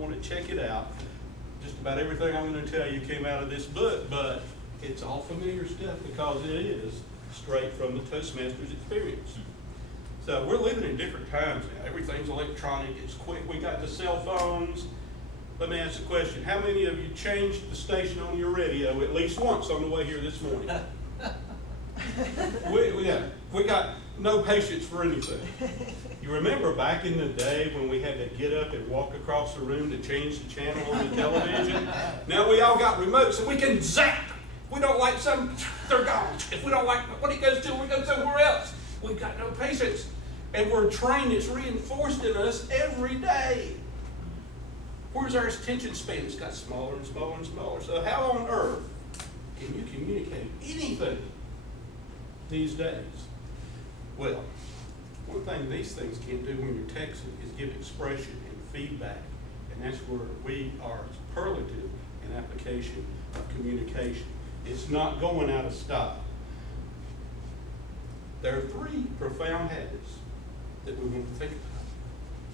want to check it out. Just about everything I'm going to tell you came out of this book, but it's all familiar stuff because it is straight from the Toastmasters experience. So we're living in different times now. Everything's electronic, it's quick. We got the cell phones. Let me ask a question. How many of you changed the station on your radio at least once on the way here this morning? We got no patience for anything. You remember back in the day when we had to get up and walk across the room to change the channel on the television? Now we all got remotes and we can zap. If we don't like something, they're gone. If we don't like what it goes to, we go somewhere else. We've got no patience. And we're trained, it's reinforced in us every day. Where's our attention span? It's got smaller and smaller and smaller. So how on earth can you communicate anything these days? Well, one thing these things can't do when you're texting is give expression and feedback. And that's where we are superlative in application of communication. It's not going out of style. There are 3 profound habits that we want to think about.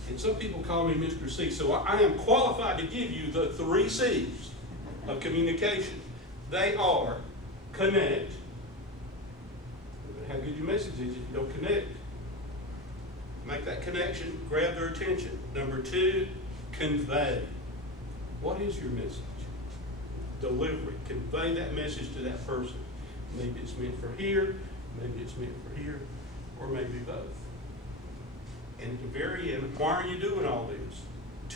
And some people call me Mr. C, so I am qualified to give you the 3 C's of communication. They are connect. How good your message is if you don't connect. Make that connection, grab their attention. Number 2, convey. What is your message? Delivery. Convey that message to that person. Maybe it's meant for here, maybe it's meant for here, or maybe both. And at the very end, why are you doing all this?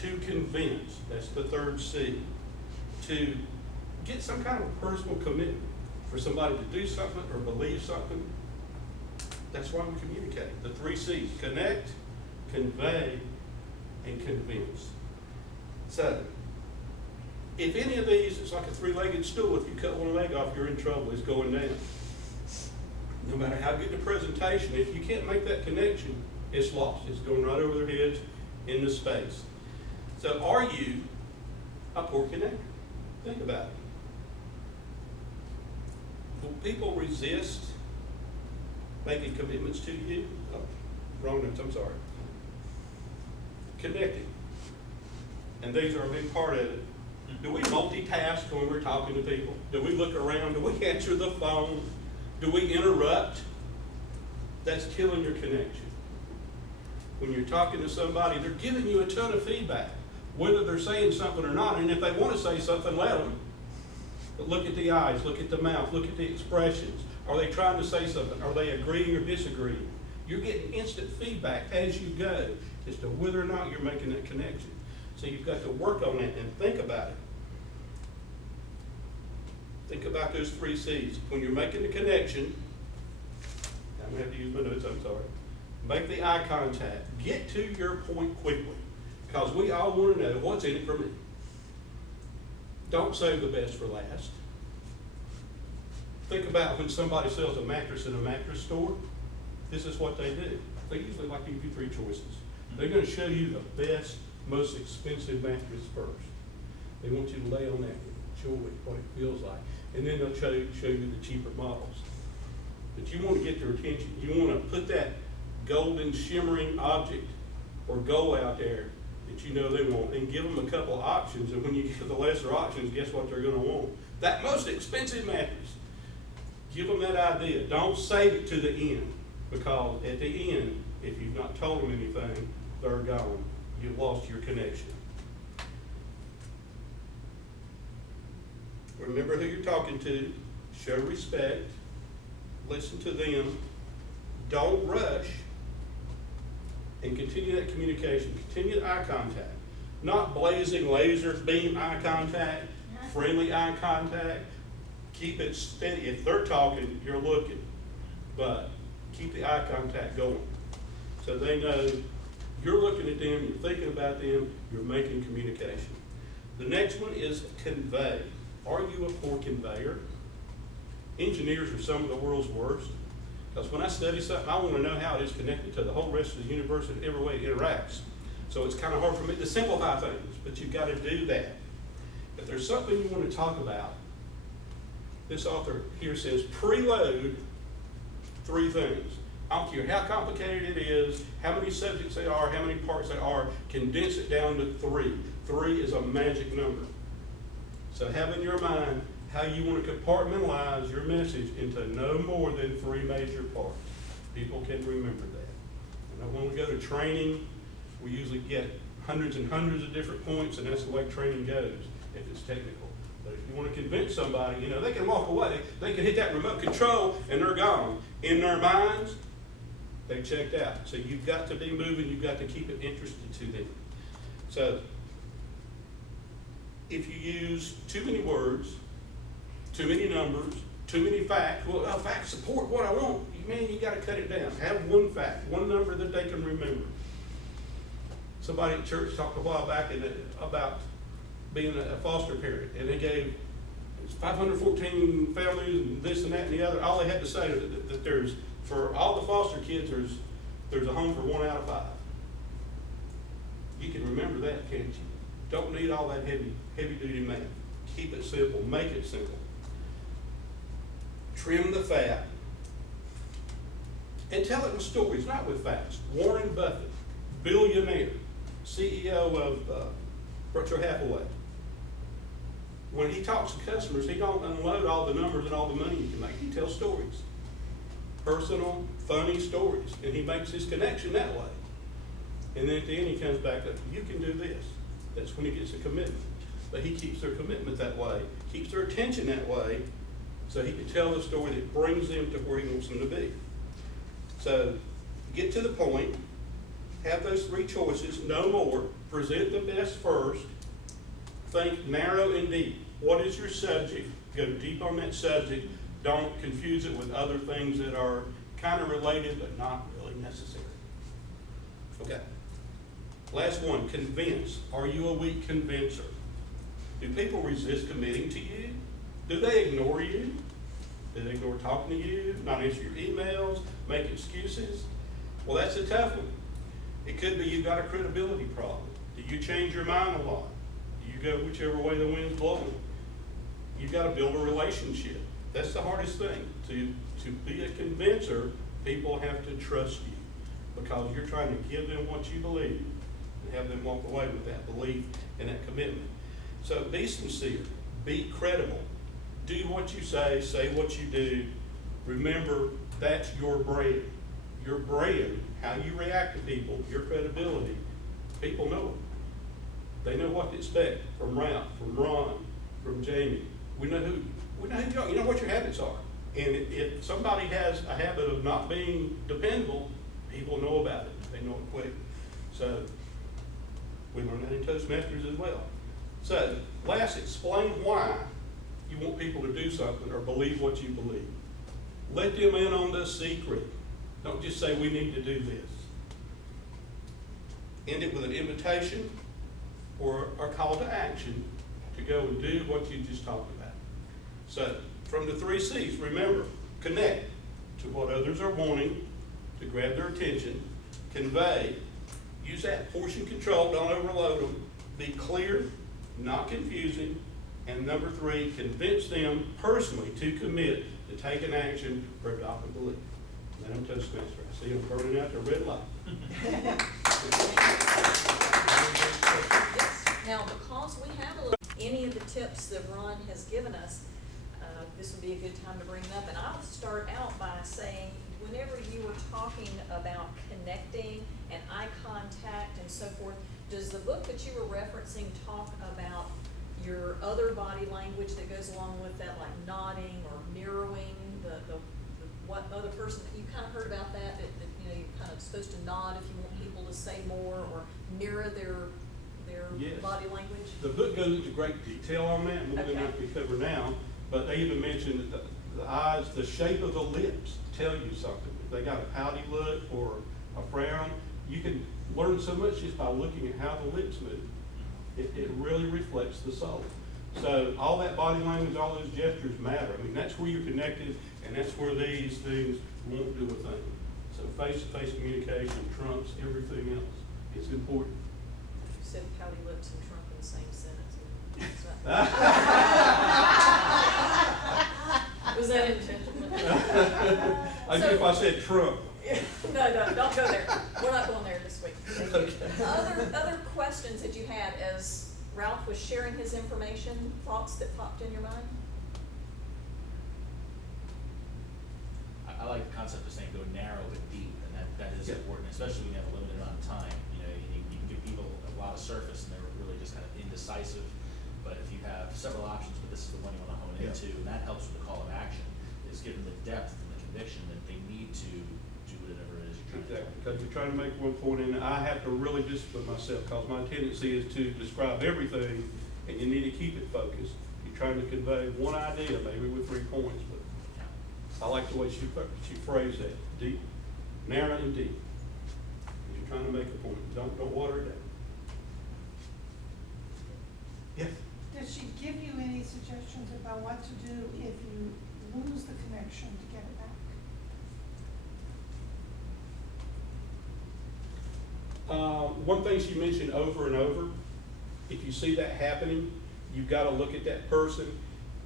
To convince. That's the 3rd C. To get some kind of personal commitment for somebody to do something or believe something. That's why we communicate. The 3 C's: connect, convey, and convince. So, if any of these, it's like a 3-legged stool. If you cut one leg off, you're in trouble. It's going down. No matter how good the presentation, if you can't make that connection, it's lost. It's going right over their heads into space. So are you a poor connector? Think about it. Will people resist making commitments to you? Oh, wrong notes, I'm sorry. Connecting. And these are a big part of it. Do we multitask when we're talking to people? Do we look around? Do we answer the phone? Do we interrupt? That's killing your connection. When you're talking to somebody, they're giving you a ton of feedback, whether they're saying something or not. And if they want to say something, let them. But look at the eyes, look at the mouth, look at the expressions. Are they trying to say something? Are they agreeing or disagreeing? You're getting instant feedback as you go as to whether or not you're making that connection. So you've got to work on it and think about it. Think about those 3 C's. When you're making the connection, I'm going to have to use my notes, I'm sorry. Make the eye contact. Get to your point quickly. Because we all want to know what's in it for me. Don't save the best for last. Think about when somebody sells a mattress in a mattress store. This is what they do. They usually like to give you 3 choices. They're going to show you the best, most expensive mattress first. They want you to lay on that and enjoy what it feels like. And then they'll show you the cheaper models. But you want to get their attention. You want to put that golden shimmering object or goal out there that you know they want and give them a couple of options. And when you give the lesser options, guess what they're going to want? That most expensive mattress. Give them that idea. Don't save it to the end, because at the end, if you've not told them anything, they're gone. You've lost your connection. Remember who you're talking to. Show respect. Listen to them. Don't rush. And continue that communication. Continue the eye contact. Not blazing laser beam eye contact, friendly eye contact. Keep it steady. If they're talking, you're looking. But keep the eye contact going. So they know you're looking at them, you're thinking about them, you're making communication. The next one is convey. Are you a poor conveyor? Engineers are some of the world's worst. Because when I study something, I want to know how it is connected to the whole rest of the universe and every way it interacts. So it's kind of hard for me to simplify things, but you've got to do that. If there's something you want to talk about, this author here says preload 3 things. I don't care how complicated it is, how many subjects they are, how many parts they are, condense it down to 3. 3 is a magic number. So have in your mind how you want to compartmentalize your message into no more than 3 major parts. People can remember that. And when we go to training, we usually get hundreds and hundreds of different points, and that's the way training goes if it's technical. But if you want to convince somebody, they can walk away. They can hit that remote control, and they're gone. In their minds, they checked out. So you've got to be moving. You've got to keep it interesting to them. So if you use too many words, too many numbers, too many facts, facts support what I want. Man, you got to cut it down. Have one fact, one number that they can remember. Somebody at church talked a while back about being a foster parent, and they gave 514 families and this and that and the other. All they had to say that there's, for all the foster kids, there's a home for 1 out of 5. You can remember that, can't you? Don't need all that heavy duty math. Keep it simple. Make it simple. Trim the fat. And tell it with stories, not with facts. Warren Buffett, billionaire, CEO of Berkshire Hathaway. When he talks to customers, he don't unload all the numbers and all the money you can make. He tells stories. Personal, funny stories. And he makes his connection that way. And then at the end he comes back up, you can do this. That's when he gets a commitment. But he keeps their commitment that way, keeps their attention that way, so he can tell the story that brings them to where he wants them to be. So get to the point, have those 3 choices, no more, present the best first, think narrow and deep. What is your subject? Go deep on that subject. Don't confuse it with other things that are kind of related but not really necessary. Okay. Last one, convince. Are you a weak convincer? Do people resist committing to you? Do they ignore you? Do they ignore talking to you, not answer your emails, make excuses? Well, that's a tough one. It could be you've got a credibility problem. Do you change your mind a lot? Do you go whichever way the wind's blowing? You've got to build a relationship. That's the hardest thing. To be a convincer, people have to trust you because you're trying to give them what you believe and have them walk away with that belief and that commitment. So be sincere, be credible. Do what you say what you do. Remember, that's your brand. Your brand, how you react to people, your credibility, people know it. They know what to expect from Ralph, from Ron, from Jamie. We know who you are. You know what your habits are. And if somebody has a habit of not being dependable, people know about it. They know it quick. So we learn that in Toastmasters as well. So last, explain why you want people to do something or believe what you believe. Let them in on the secret. Don't just say we need to do this. End it with an invitation or a call to action to go and do what you just talked about. So from the 3 C's, remember, connect to what others are wanting to grab their attention, convey, use that portion control, don't overload them, be clear, not confusing, and number 3, convince them personally to commit to take an action or adopt a belief. And I'm Toastmaster. I see them burning out the red light. Now, because we have any of the tips that Ron has given us, this would be a good time to bring them up. And I'll start out by saying, whenever you were talking about connecting and eye contact and so forth, does the book that you were referencing talk about your other body language that goes along with that, like nodding or mirroring the what other person, you kind of heard about that you're kind of supposed to nod if you want people to say more or mirror their Yes. body language? The book goes into great detail on that, more than I can cover now, but they even mentioned that the eyes, the shape of the lips tell you something. If they got a pouty look or a frown, you can learn so much just by looking at how the lips move. It really reflects the soul. So all that body language, all those gestures matter. I mean, that's where you're connected, and that's where these things won't do a thing. So face-to-face communication trumps everything else. It's important. You said pouty lips and Trump in the same sentence. Was that intentional? I guess if I said Trump. No, don't go there. We're not going there this week. Okay. Other questions that you had as Ralph was sharing his information, thoughts that popped in your mind? I like the concept of saying go narrow but deep, and that is Yeah. important, especially when you have a limited amount of time. You know, you can give people a lot of surface and they're really just kind of indecisive. But if you have several options, but this is the one you want to hone Yeah. into, and that helps with the call of action, is give them the depth and the conviction that they need to do whatever it is you're trying to do. Exactly, because you're trying to make one point, and I have to really discipline myself, because my tendency is to describe everything, and you need to keep it focused. You're trying to convey one idea, maybe with 3 points, but I like the way she phrased that, deep, narrow and deep. You're trying to make a point, don't water it down. Yes? Does she give you any suggestions about what to do if you lose the connection to get it back? One thing she mentioned over and over, if you see that happening, you've got to look at that person,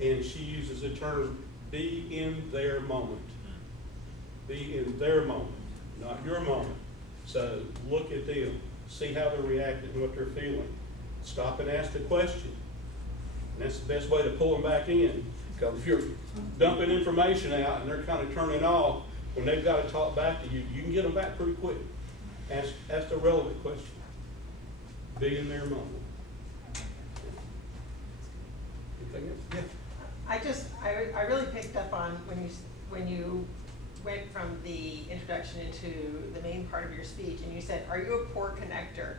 and she uses the term, be in their moment. Be in their moment, not your moment. So look at them, see how they're reacting, what they're feeling. Stop and ask the question. And that's the best way to pull them back in, because if you're dumping information out and they're kind of turning off, when they've got to talk back to you, you can get them back pretty quick. Ask the relevant question. Be in their moment. Anything else? Yeah. I really picked up on when you went from the introduction into the main part of your speech, and you said, are you a poor connector?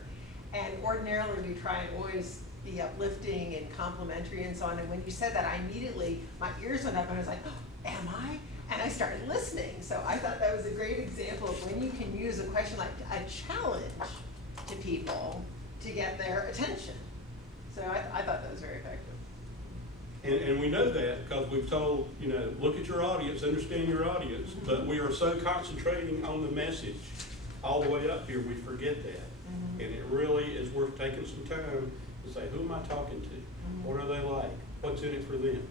And ordinarily, we try and always be uplifting and complimentary and so on, and when you said that, I immediately, my ears went up, and I was like, oh, am I? And I started listening, so I thought that was a great example of when you can use a question like a challenge to people to get their attention. So I thought that was very effective. And we know that because we've told, look at your audience, understand your audience, but we are so concentrating on the message all the way up here, we forget that. And it really is worth taking some time to say, who am I talking to? What are they like? What's in it for them?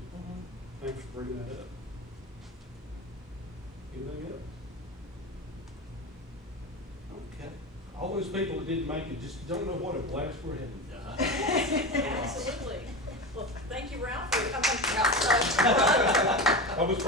Thanks for bringing that up. Anything else? Okay. All those people that didn't make it just don't know what a blast we're having. Uh-huh. Absolutely. Well, thank you, Ralph, for coming. I was